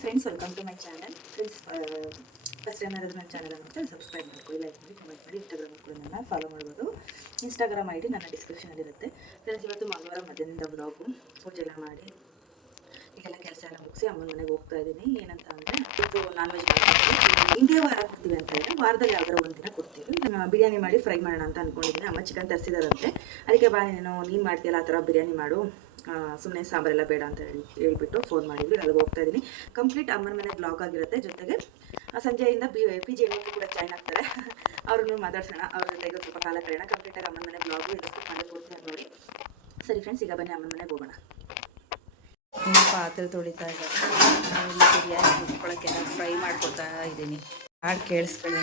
Friends, welcome to my channel. Friends, first time ಯಾರಾದರೂ ನನ್ನ channel ನೋಡ್ತಾರೆ ಸಬ್ಸ್ಕ್ರೈಬ್ ಮಾಡ್ಕೊಳ್ಳಿ, ಲೈಕ್ ಮಾಡಿ, ಕಮೆಂಟ್ ಮಾಡಿ. ಇನ್ಸ್ಟಾಗ್ರಾಮ್ ಕೂಡ ನನ್ನ ಫಾಲೋ ಮಾಡ್ಬೋದು. ಇನ್ಸ್ಟಾಗ್ರಾಮ್ ಐ ಡಿ ನನ್ನ ಡಿಸ್ಕ್ರಿಪ್ಷನಲ್ಲಿರುತ್ತೆ. ಫ್ರೆಂಡ್ಸ್, ಇವತ್ತು ಮಂಗಳವಾರ ಮಧ್ಯಾಹ್ನದ ಬ್ಲಾಗು. ಪೂಜೆ ಎಲ್ಲ ಮಾಡಿ ಈಗೆಲ್ಲ ಕೆಲಸ ಎಲ್ಲ ಮುಗಿಸಿ ಅಮ್ಮನ ಮನೆಗೆ ಹೋಗ್ತಾ ಇದ್ದೀನಿ. ಏನಂತ ಅಂದರೆ, ಇದು ನಾನ್ ವೆಜ್ ಮಾಡ್ತೀವಿ. ಇಂಡಿಯಾ ವಾರ ಕೊಡ್ತೀವಿ ಅಂತ ಇಲ್ಲ, ವಾರದಲ್ಲಿ ಯಾವ್ದಾರ ಒಂದಿನ ಕೊಡ್ತೀವಿ. ಬಿರಿಯಾನಿ ಮಾಡಿ ಫ್ರೈ ಮಾಡೋಣ ಅಂತ ಅಂದ್ಕೊಂಡಿದ್ದೀನಿ. ಅಮ್ಮ ಚಿಕನ್ ತರಿಸಿದಾರಂತೆ. ಅದಕ್ಕೆ ಬಾ, ನೀನು ಮಾಡ್ತೀಯಲ್ಲ ಆ ಥರ ಬಿರಿಯಾನಿ ಮಾಡು, ಸುಮ್ಮನೆ ಸಾಂಬಾರೆಲ್ಲ ಬೇಡ ಅಂತ ಹೇಳ್ಬಿಟ್ಟು ಫೋನ್ ಮಾಡಿದ್ವಿ. ಅಲ್ಲಿಗೆ ಹೋಗ್ತಾ ಇದ್ದೀನಿ. ಕಂಪ್ಲೀಟ್ ಅಮ್ಮನ ಮನೆ ಬ್ಲಾಗ್ ಆಗಿರುತ್ತೆ. ಜೊತೆಗೆ ಸಂಜೆಯಿಂದ ಪಿ ಜಿ ಕೂಡ ಜಾಯ್ನ್ ಆಗ್ತಾರೆ. ಅವ್ರನ್ನೂ ಮಾತಾಡ್ಸೋಣ, ಅವ್ರ ಜೊತೆಗೆ ಸ್ವಲ್ಪ ಕಾಲ ಕಳೆಯೋಣ. ಕಂಪ್ಲೀಟಾಗಿ ಅಮ್ಮನ ಮನೆ ಬ್ಲಾಗು ಎಲ್ಲ ಮಾಡಿ ಕೊಡ್ತೀನಿ ನೋಡಿ. ಸರಿ ಫ್ರೆಂಡ್ಸ್, ಈಗ ಬನ್ನಿ ಅಮ್ಮನ ಮನೆಗೆ ಹೋಗೋಣ. ಪಾತ್ರೆ ತೊಳಿತಾ ಇದ್ದಾರೆ. ಇಲ್ಲಿ ಬಿರಿಯಾನಿ ಮುಚ್ಕೊಳ್ಳೋಕ್ಕೆಲ್ಲ ಫ್ರೈ ಮಾಡ್ಕೊತಾ ಇದ್ದೀನಿ. ಹಾಡು ಕೇಳಿಸ್ಕೊಳ್ಳಿ.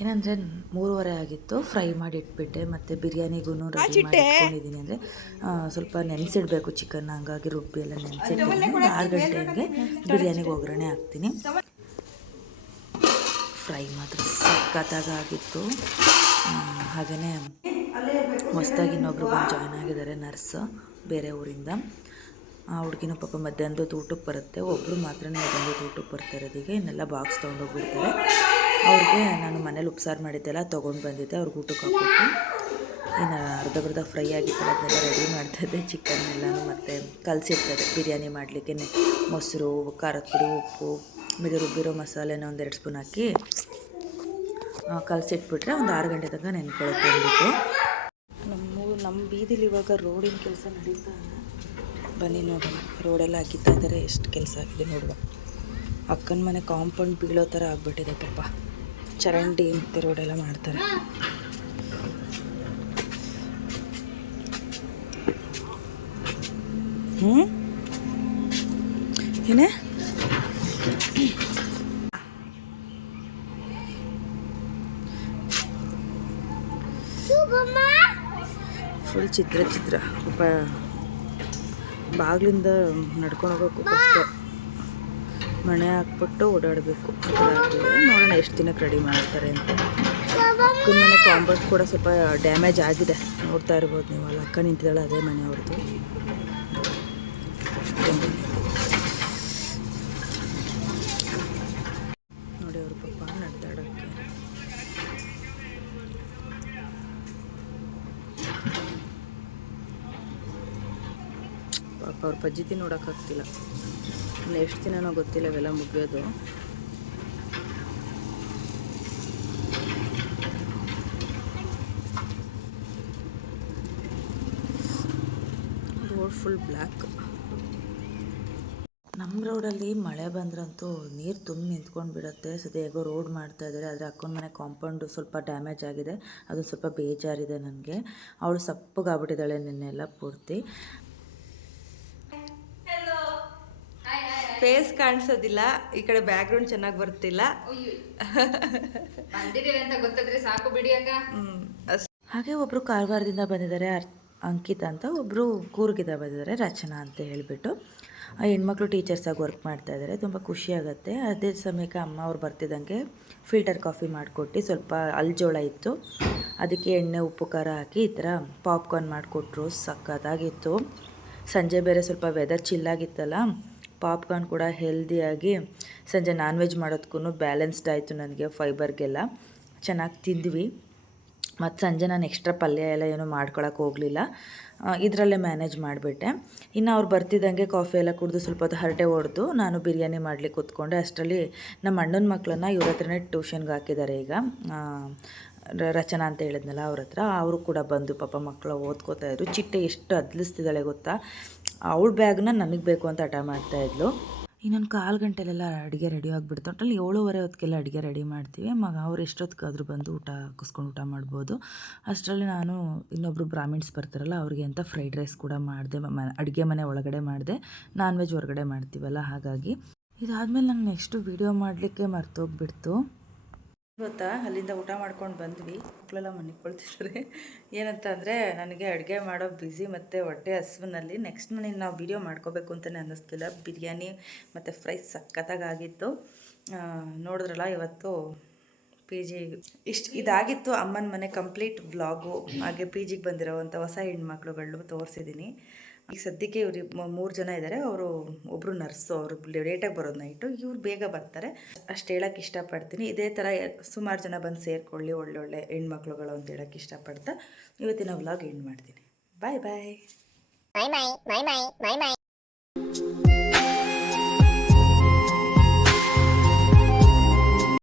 ಏನಂದರೆ 3:30 ಆಗಿತ್ತು. ಫ್ರೈ ಮಾಡಿ ಇಟ್ಬಿಟ್ಟೆ, ಮತ್ತು ಬಿರಿಯಾನಿಗೂ ರೆಡಿ ಮಾಡಿ ಇಟ್ಕೊಂಡಿದ್ದೀನಿ. ಅಂದರೆ ಸ್ವಲ್ಪ ನೆನೆಸಿಡಬೇಕು ಚಿಕನ್, ಹಂಗಾಗಿ ರುಬ್ಬಿ ಎಲ್ಲ ನೆನೆಸಿಟ್ಟಿದ್ದೀನಿ. 6 ಗಂಟೆ ಹಂಗೆ ಬಿರಿಯಾನಿಗೆ ಒಗ್ಗರಣೆ ಹಾಕ್ತೀನಿ. ಫ್ರೈ ಮಾತ್ರ ಸಖತ್ತಾಗಿತ್ತು. ಹಾಗೆಯೇ ಹೊಸದಾಗಿ ಇನ್ನೊಬ್ರು ಬಂದು ಜಾಯ್ನ್ ಆಗಿದ್ದಾರೆ, ನರ್ಸ್, ಬೇರೆ ಊರಿಂದ. ಆ ಹುಡುಗಿನೂ ಪಾಪ ಮಧ್ಯಾಹ್ನದ ಊಟಕ್ಕೆ ಬರುತ್ತೆ. ಒಬ್ಬರು ಮಾತ್ರ ಮಧ್ಯಾಹ್ನದ ಊಟಕ್ಕೆ ಬರ್ತಾ ಇರೋದಿಗೆ, ಇನ್ನೆಲ್ಲ ಬಾಕ್ಸ್ ತೊಗೊಂಡೋಗ್ಬಿಡ್ತಾರೆ. ಅವ್ರಿಗೆ ನಾನು ಮನೇಲಿ ಉಪ್ಸಾರು ಮಾಡಿದ್ದೆಲ್ಲ ತೊಗೊಂಡು ಬಂದಿದ್ದೆ, ಅವ್ರಿಗೆ ಊಟಕ್ಕೆ ಹಾಕ್ಬಿಟ್ಟು. ಇನ್ನು ಅರ್ಧ ಫ್ರೈ ಆಗಿತ್ತು, ಅದನ್ನೆಲ್ಲ ರೆಡಿ ಮಾಡ್ತಾಯಿದ್ದೆ. ಚಿಕನ್ ಎಲ್ಲನೂ ಮತ್ತು ಕಲಸಿರ್ತದೆ ಬಿರಿಯಾನಿ ಮಾಡಲಿಕ್ಕೆ. ಮೊಸರು, ಖಾರದ ಪುಡಿ, ಉಪ್ಪು, ಆಮೇಲೆ ರುಬ್ಬಿರೋ ಮಸಾಲೆನ 1-2 ಸ್ಪೂನ್ ಹಾಕಿ ಕಲಸಿಟ್ಬಿಟ್ರೆ ಒಂದು 6 ಗಂಟೆ ತನಕ ನೆನ್ಕೊಳ್ಳುತ್ತೆ ಅಂದ್ಬಿಟ್ಟು. ನಮ್ಮ ಬೀದಿಲಿ ಇವಾಗ ರೋಡಿನ ಕೆಲಸ ನಡೀತಾ ಇದೆ. ಬನ್ನಿ ನೋಡೋಣ, ರೋಡೆಲ್ಲ ಹಾಕಿತ್ತಾ ಇದ್ದಾರೆ. ಎಷ್ಟು ಕೆಲಸ ಆಗಿದೆ ನೋಡುವ. ಅಕ್ಕನ ಮನೆ ಕಾಂಪೌಂಡ್ ಬೀಳೋ ಥರ ಆಗಿಬಿಟ್ಟಿದೆ ಪಾಪ. ಚರಂಡಿ ಮತ್ತು ರೋಡೆಲ್ಲ ಮಾಡ್ತಾರೆ. ಏನೇ ಫುಲ್ ಚಿತ್ರ ಪಾಪ. ಬಾಗಿಲಿಂದ ನಡ್ಕೊಂಡು ಹೋಗೋಕ್ಕೂ ಕಷ್ಟ. ಮಣೆ ಹಾಕ್ಬಿಟ್ಟು ಓಡಾಡಬೇಕು. ನೋಡೋಣ ಎಷ್ಟು ದಿನಕ್ಕೆ ರೆಡಿ ಮಾಡ್ತಾರೆ ಅಂತ. ಅಕ್ಕನ ಮನೆ ಕಾಂಪೌಂಡ್ ಕೂಡ ಸ್ವಲ್ಪ ಡ್ಯಾಮೇಜ್ ಆಗಿದೆ, ನೋಡ್ತಾ ಇರ್ಬೋದು ನೀವು. ಅಲ್ಲಿ ಅಕ್ಕ ನಿಂತಿದ್ದಾಳೆ, ಅದೇ ಮನೆ ಅವ್ರದ್ದು. ನೋಡಿ ಅವ್ರ ಪಾಪ ನಡೆದಾಡೋಕ್ಕೆ. ಪಾಪ ಅವ್ರ ಪಜ್ಜಿತಿ ನೋಡೋಕ್ಕಾಗ್ತಿಲ್ಲ. ಇನ್ನು ಎಷ್ಟು ದಿನನೋ ಗೊತ್ತಿಲ್ಲ ಇವೆಲ್ಲ ಮುಗಿಯೋದು. Road full black. ನಮ್ಮ ರೋಡಲ್ಲಿ ಮಳೆ ಬಂದ್ರಂತೂ ನೀರು ತುಂಬಿ ನಿಂತ್ಕೊಂಡು ಬಿಡುತ್ತೆ. ಸದ್ಯ ಹೇಗೋ ರೋಡ್ ಮಾಡ್ತಾ ಇದ್ದಾರೆ, ಆದರೆ ಅಕ್ಕನ ಮನೆ ಕಾಂಪೌಂಡು ಸ್ವಲ್ಪ ಡ್ಯಾಮೇಜ್ ಆಗಿದೆ. ಅದು ಸ್ವಲ್ಪ ಬೇಜಾರಿದೆ ನನಗೆ. ಅವಳು ಸಪ್ಪಗಾಗ್ಬಿಟ್ಟಿದ್ದಾಳೆ ನಿನ್ನೆಲ್ಲ ಪೂರ್ತಿ. ಫೇಸ್ ಕಾಣಿಸೋದಿಲ್ಲ, ಈ ಕಡೆ ಬ್ಯಾಕ್ಗ್ರೌಂಡ್ ಚೆನ್ನಾಗಿ ಬರ್ತಿಲ್ಲ. ಬಂದಿದ್ದೀವಿ ಅಂತ ಗೊತ್ತಾದ್ರೆ ಸಾಕು ಬಿಡಿ ಅಕ್ಕ. ಹಾಗೆ ಒಬ್ಬರು ಕಾರವಾರದಿಂದ ಬಂದಿದ್ದಾರೆ ಅಂಕಿತ ಅಂತ, ಒಬ್ಬರು ಕೂರ್ಗಿಂದ ಬಂದಿದ್ದಾರೆ ರಚನಾ ಅಂತ ಹೇಳಿಬಿಟ್ಟು. ಆ ಹೆಣ್ಮಕ್ಳು ಟೀಚರ್ಸಾಗಿ ವರ್ಕ್ ಮಾಡ್ತಾ ಇದ್ದಾರೆ. ತುಂಬ ಖುಷಿಯಾಗುತ್ತೆ. ಅದೇ ಸಮಯಕ್ಕೆ ಅಮ್ಮ ಅವ್ರು ಬರ್ತಿದ್ದಂಗೆ ಫಿಲ್ಟರ್ ಕಾಫಿ ಮಾಡಿಕೊಟ್ಟು, ಸ್ವಲ್ಪ ಅಲ್ಜೋಳ ಇತ್ತು ಅದಕ್ಕೆ ಎಣ್ಣೆ ಉಪ್ಪು ಖಾರ ಹಾಕಿ ಈ ಥರ ಪಾಪ್ಕಾರ್ನ್ ಮಾಡಿಕೊಟ್ರು. ಸಖತ್ತಾಗಿತ್ತು. ಸಂಜೆ ಬೇರೆ ಸ್ವಲ್ಪ ವೆದರ್ ಚಿಲ್ಲಾಗಿತ್ತಲ್ಲ, ಪಾಪ್ಕಾರ್ನ್ ಕೂಡ ಹೆಲ್ದಿಯಾಗಿ ಸಂಜೆ ನಾನ್ ವೆಜ್ ಮಾಡೋದಕ್ಕೂ ಬ್ಯಾಲೆನ್ಸ್ಡ್ ಆಯಿತು ನನಗೆ, ಫೈಬರ್ಗೆಲ್ಲ ಚೆನ್ನಾಗಿ ತಿಂದ್ವಿ. ಮತ್ತು ಸಂಜೆ ನಾನು ಎಕ್ಸ್ಟ್ರಾ ಪಲ್ಯ ಎಲ್ಲ ಏನೂ ಮಾಡ್ಕೊಳಕ್ಕೆ ಹೋಗಲಿಲ್ಲ, ಇದರಲ್ಲೇ ಮ್ಯಾನೇಜ್ ಮಾಡಿಬಿಟ್ಟೆ. ಇನ್ನು ಅವ್ರು ಬರ್ತಿದ್ದಂಗೆ ಕಾಫಿ ಎಲ್ಲ ಕುಡಿದು ಸ್ವಲ್ಪ ಹೊತ್ತು ಹರಟೆ ಹೊಡೆದು ನಾನು ಬಿರಿಯಾನಿ ಮಾಡಲಿಕ್ಕೆ ಕೂತ್ಕೊಂಡೆ. ಅಷ್ಟರಲ್ಲಿ ನಮ್ಮ ಅಣ್ಣನ ಮಕ್ಕಳನ್ನ ಇವ್ರ ಹತ್ರನೇ ಟ್ಯೂಷನ್ಗೆ ಹಾಕಿದ್ದಾರೆ ಈಗ, ರಚನಾ ಅಂತ ಹೇಳಿದ್ನಲ್ಲ ಅವ್ರ ಹತ್ರ. ಅವರು ಕೂಡ ಬಂದು ಪಾಪ ಮಕ್ಕಳು ಓದ್ಕೋತಾ ಇದ್ರು. ಚಿಟ್ಟೆ ಎಷ್ಟು ಅದ್ಲಿಸ್ತಿದ್ದಾಳೆ ಗೊತ್ತಾ, ಅವಳ ಬ್ಯಾಗ್ನ ನನಗೆ ಬೇಕು ಅಂತ ಹಠ ಮಾಡ್ತಾಯಿದ್ಲು. ಇನ್ನೊಂದು 1/4 ಗಂಟೆಲೆಲ್ಲ ಅಡುಗೆ ರೆಡಿ ಆಗಿಬಿಡ್ತು. ಒಟ್ಟಲ್ಲಿ 7:30 ಹೊತ್ತಿಗೆಲ್ಲ ಅಡುಗೆ ರೆಡಿ ಮಾಡ್ತೀವಿ. ಅವ್ರು ಎಷ್ಟೊತ್ತಿಗಾದರೂ ಬಂದು ಊಟ ಹಾಕಿಸ್ಕೊಂಡು ಊಟ ಮಾಡ್ಬೋದು. ಅಷ್ಟರಲ್ಲಿ ನಾನು ಇನ್ನೊಬ್ಬರು ಬ್ರಾಹ್ಮಿಣ್ಸ್ ಬರ್ತಾರಲ್ಲ ಅವ್ರಿಗೆ ಅಂತ ಫ್ರೈಡ್ ರೈಸ್ ಕೂಡ ಮಾಡಿದೆ. ಅಡುಗೆ ಮನೆ ಒಳಗಡೆ ಮಾಡಿದೆ, ನಾನ್ ವೆಜ್ ಹೊರಗಡೆ ಮಾಡ್ತೀವಲ್ಲ ಹಾಗಾಗಿ. ಇದಾದಮೇಲೆ ನಂಗೆ ನೆಕ್ಸ್ಟು ವೀಡಿಯೋ ಮಾಡಲಿಕ್ಕೆ ಮರ್ತೋಗ್ಬಿಡ್ತು. ಗೊತ್ತಾ, ಅಲ್ಲಿಂದ ಊಟ ಮಾಡ್ಕೊಂಡು ಬಂದ್ವಿ. ಮಕ್ಕಳೆಲ್ಲ ಮನಿಕೊಳ್ತಿದ್ದಾರೆ. ಏನಂತ ಅಂದರೆ ನನಗೆ ಅಡುಗೆ ಮಾಡೋ ಬ್ಯುಸಿ ಮತ್ತು ಹೊಟ್ಟೆ ಹಸುವಿನಲ್ಲಿ ನೆಕ್ಸ್ಟ್ ಮನೇಲಿ ನಾವು ವೀಡಿಯೋ ಮಾಡ್ಕೋಬೇಕು ಅಂತಲೇ ಅನ್ನಿಸ್ತಿಲ್ಲ. ಬಿರಿಯಾನಿ ಮತ್ತು ಫ್ರೈ ಸಖತ್ತಾಗಿತ್ತು. ನೋಡಿದ್ರಲ್ಲ ಇವತ್ತು ಪಿ ಜಿ ಇದಾಗಿತ್ತು ಅಮ್ಮನ ಮನೆ ಕಂಪ್ಲೀಟ್ ವ್ಲಾಗು. ಹಾಗೆ ಪಿ ಜಿಗೆ ಬಂದಿರೋವಂಥ ಹೊಸ ಹೆಣ್ಮಕ್ಳುಗಳು ತೋರಿಸಿದ್ದೀನಿ. ಈಗ ಸದ್ಯಕ್ಕೆ ಇವ್ರು 3 ಜನ ಇದ್ದಾರೆ. ಅವರು ಒಬ್ಬರು ನರ್ಸು, ಅವರು ಲೇಟಾಗಿ ಬರೋದು ನೈಟು, ಇವ್ರು ಬೇಗ ಬರ್ತಾರೆ. ಅಷ್ಟು ಹೇಳೋಕ್ಕೆ ಇಷ್ಟಪಡ್ತೀನಿ. ಇದೇ ಥರ ಸುಮಾರು ಜನ ಬಂದು ಸೇರಿಕೊಳ್ಳಿ, ಒಳ್ಳೊಳ್ಳೆ ಹೆಣ್ಮಕ್ಳುಗಳು ಅಂತ ಹೇಳೋಕ್ಕೆ ಇಷ್ಟಪಡ್ತಾ ಇವತ್ತಿನ ವ್ಲಾಗ್ ಎಂಡ್ ಮಾಡ್ತೀನಿ. ಬಾಯ್ ಬಾಯ್.